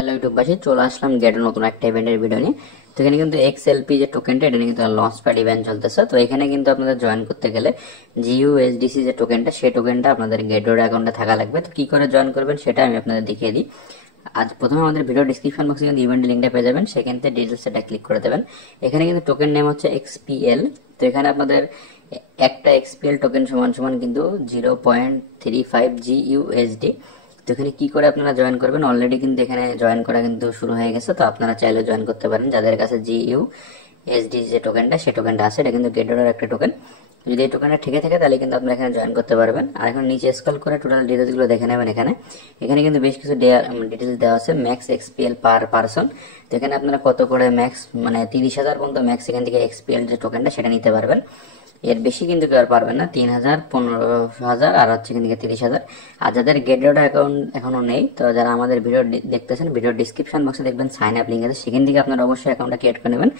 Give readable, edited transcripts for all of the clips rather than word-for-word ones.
Hello ইউটিউববাসী, চলে আসলাম গেটের নতুন একটা ইভেন্টের ভিডিও নিয়ে। তো এখানে কিন্তু এক্সএলপি যে টোকেনটা, এটা কিন্তু লঞ্চ প্যাড ইভেন্ট চলতেছে। তো এখানে কিন্তু আপনাদের জয়েন করতে গেলে জিইউএসডিসি যে টোকেনটা, সেই টোকেনটা আপনাদের গেটের অ্যাকাউন্টে থাকা লাগবে। তো কি করে জয়েন করবেন সেটা আমি আপনাদের দেখিয়ে দিই। আজ প্রথমে আমাদের ভিডিও ডিসক্রিপশন বক্সে কিন্তু ইভেন্ট লিঙ্কটা পেয়ে যাবেন, সেখান থেকে ডিটেলস এটা ক্লিক করে দেবেন। এখানে কিন্তু টোকেন নেম হচ্ছে এক্সপিএল। তো এখানে আপনাদের একটা এক্সপিএল টোকেন সমান সমান কিন্তু 0.35 জিইউএসডি। তো এখানে কি করে আপনারা জয়েন করবেন, অলরেডি কিন্তু এখানে জয়েন করা কিন্তু শুরু হয়ে গেছে। তো আপনারা চাইলে জয়েন করতে পারেন যাদের কাছে জিইউএসডি যে টোকেনটা, সেই টোকেনটা আছে। এটা কিন্তু গেটরের একটা টোকেন। যদি এই টোকেনটা ঠিকই থাকে তাহলে কিন্তু আপনারা এখানে জয়েন করতে পারবেন। আর এখন নিচে স্ক্রল করে টোটাল ডিটেলস গুলো দেখে নেবেন। এখানে এখানে কিন্তু বেশ কিছু ডিটেলস দেওয়া আছে। Max XPL per person. তো এখানে আপনারা কত করে ম্যাক্স, মানে 30,000 পর্যন্ত ম্যাক্স এখান থেকে এক্সপিএল যে টোকেনটা সেটা নিতে পারবেন। এর বেশি কিন্তু কেউ আর পারবেন না। 3,000, 15,000 আর হচ্ছে এখান থেকে 30,000। আর যাদের গেটরের অ্যাকাউন্ট এখনো নেই, তো যারা আমাদের ভিডিও দেখতেছেন, ভিডিও ডিসক্রিপশন বক্সে দেখবেন সাইন আপ লিঙ্ক আছে, সেখান থেকে আপনারা অবশ্যই অ্যাকাউন্টটা ক্রিয়েট করে নেবেন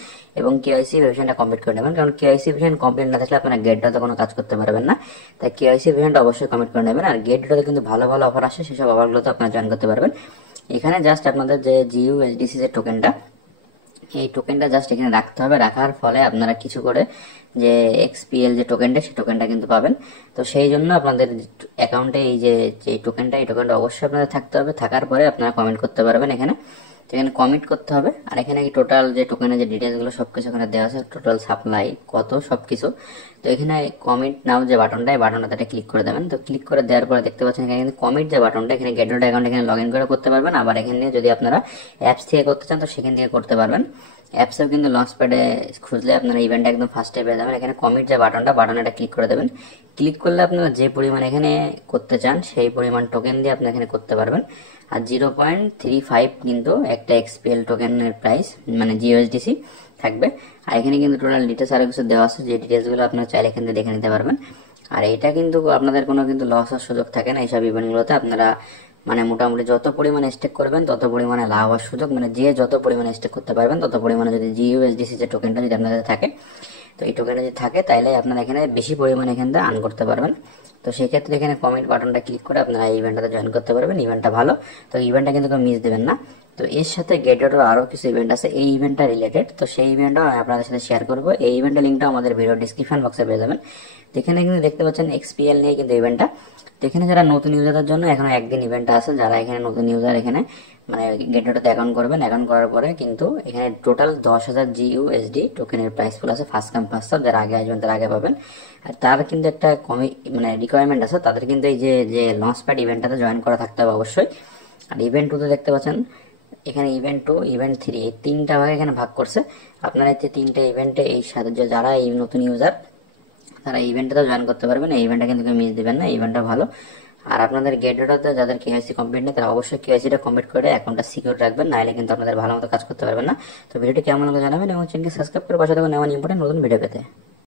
এবং কেওয়াইসি ভেরিফিকেশনটা কমপ্লিট করে নেবেন। কারণ কেওয়াইসি ভেরিফিকেশন কমপ্লিট না থাকলে আপনারা গেটটাতে কোনো কাজ করতে পারবেন না। তাই কেওয়াইসি ভেরিফিকেশনটা অবশ্যই কমপ্লিট করে নেবেন। আর গেটটাতে কিন্তু ভালো ভালো অফার আসে, সেসব অফারগুলোতে আপনারা জয়েন করতে পারবেন। এখানে জাস্ট আপনাদের যে জিইউএসডিসি যে টোকেনটা, এই টোকেনটা জাস্ট এখানে রাখতে হবে। রাখার ফলে আপনারা কিছু করে যে এক্সপিএল যে টোকেনটা, সেই টোকেনটা কিন্তু পাবেন। তো সেই জন্য আপনাদের অ্যাকাউন্টে এই যে টোকেনটা, এই টোকেনটা অবশ্যই আপনাদের থাকতে হবে। থাকার পরে আপনারা কমেন্ট করতে পারবেন এখানে। তো এখানে কমিট করতে হবে। আর এখানে কি টোটাল যে টোকেনের যে ডিটেলসগুলো সবকিছু এখানে দেওয়া আছে, টোটাল সাপ্লাই কত সবকিছু। তো এখানে কমিট নাও যে বাটনটা, এই বাটনটাতে ক্লিক করে দেবেন। তো ক্লিক করে দেওয়ার পরে দেখতে পাচ্ছেন এখানে কিন্তু কমিট যে বাটনটা, এখানে গেটরেট অ্যাকাউন্ট এখানে লগ ইন করে করতে পারবেন। আবার এখানে যদি আপনারা অ্যাপস থেকে করতে চান তো সেখান থেকে করতে পারবেন। অ্যাপসেও কিন্তু লঞ্চ প্যাডে খুঁজলে আপনারা ইভেন্টটা একদম ফার্স্টে পেয়ে যাবেন। এখানে কমিট যে বাটনটা, বাটনটা ক্লিক করে দেবেন। ক্লিক করলে আপনারা যে পরিমাণ এখানে করতে চান সেই পরিমাণ টোকেন দিয়ে আপনি এখানে করতে পারবেন। আর 0.35 কিন্তু একটা এক্সপিএল টোকেনের প্রাইস, মানে জিইউএসডিসি থাকবে। আর এখানে কিন্তু টোটাল ডিটেলস আরো কিছু দেওয়া আছে, যে ডিটেলসগুলো আপনারা চাইলে এখান থেকে দেখে নিতে পারবেন। আর এটা কিন্তু আপনাদের কোনো কিন্তু লস হওয়ার সুযোগ থাকে না এইসব ইভেন্টগুলোতে। আপনারা মানে মোটামুটি যত পরিমাণে স্টেক করবেন তত পরিমাণে লাভ হওয়ার সুযোগ, মানে যে যত পরিমাণে স্টেক করতে পারবেন তত পরিমাণে, যদি জিইউএসডিসি যে টোকেনটা যদি আপনাদের থাকে, তো এই টোকেনটা যদি থাকে তাহলে আপনারা এখানে বেশি পরিমাণে এখান থেকে আর্ন করতে পারবেন। তো সেই ক্ষেত্রে এখানে কমেন্ট বাটনটা ক্লিক করে আপনারা এই ইভেন্টটাতে জয়েন করতে পারবেন। ইভেন্টটা ভালো, তো ইভেন্টটা কিন্তু কেউ মিস দেবেন না। তো এর সাথে গেটেরও আরও কিছু ইভেন্ট আছে এই ইভেন্টটা রিলেটেড, তো সেই ইভেন্টটাও আমি আপনাদের সাথে শেয়ার করবো। এই ইভেন্টের লিঙ্কটাও আমাদের ভিডিও ডিসক্রিপশন বক্সে পেয়ে যাবেন। তো এখানে কিন্তু দেখতে পাচ্ছেন এক্সপিএল নিয়ে কিন্তু ইভেন্টটা। তো এখানে যারা নতুন ইউজারদের জন্য এখনো একদিন ইভেন্টটা আছে। যারা এখানে নতুন ইউজার এখানে মানে গেটরেটে অ্যাকাউন্ট করবেন, অ্যাকাউন্ট করার পরে কিন্তু এখানে টোটাল 10,000 জিইউএসডি টোকেনের প্রাইস ফুল আছে। ফার্স্ট কাম ফার্স্ট সার্ভ, যারা আগে আসবেন তারা আগে পাবেন। আর তার কিন্তু একটা মানে রিকোয়ারমেন্ট আছে, তাদের কিন্তু এই যে লঞ্চ প্যাড ইভেন্টটাতে জয়েন করা থাকতে হবে অবশ্যই। আর ইভেন্ট 2 তে দেখতে পাচ্ছেন এখানে ইভেন্ট 2, ইভেন্ট 3 এই তিনটা ভাগে এখানে ভাগ করছে। আপনারা এই তিনটে ইভেন্টে এই সাথে যারা এই নতুন ইউজার তারা ইভেন্টটাতে জয়েন করতে পারবেন। এই ইভেন্টটা কিন্তু কেউ মিস দিবেন না, ইভেন্টটা ভালো। আর আপনাদের গেটরেটে যাদের কেওয়াইসি কমপ্লিট নেই তারা অবশ্যই কেওয়াইসিটা কমপ্লিট করে অ্যাকাউন্টটা সিকিউর রাখবেন, নাহলে কিন্তু আপনাদের ভালো মতো কাজ করতে পারবেন না। তো ভিডিওটি কেমন লাগলো জানাবেন এবং চ্যানেলকে সাবস্ক্রাইব করে পাশে থাকুন এমন ইম্পর্টেন্ট নতুন ভিডিও পেতে।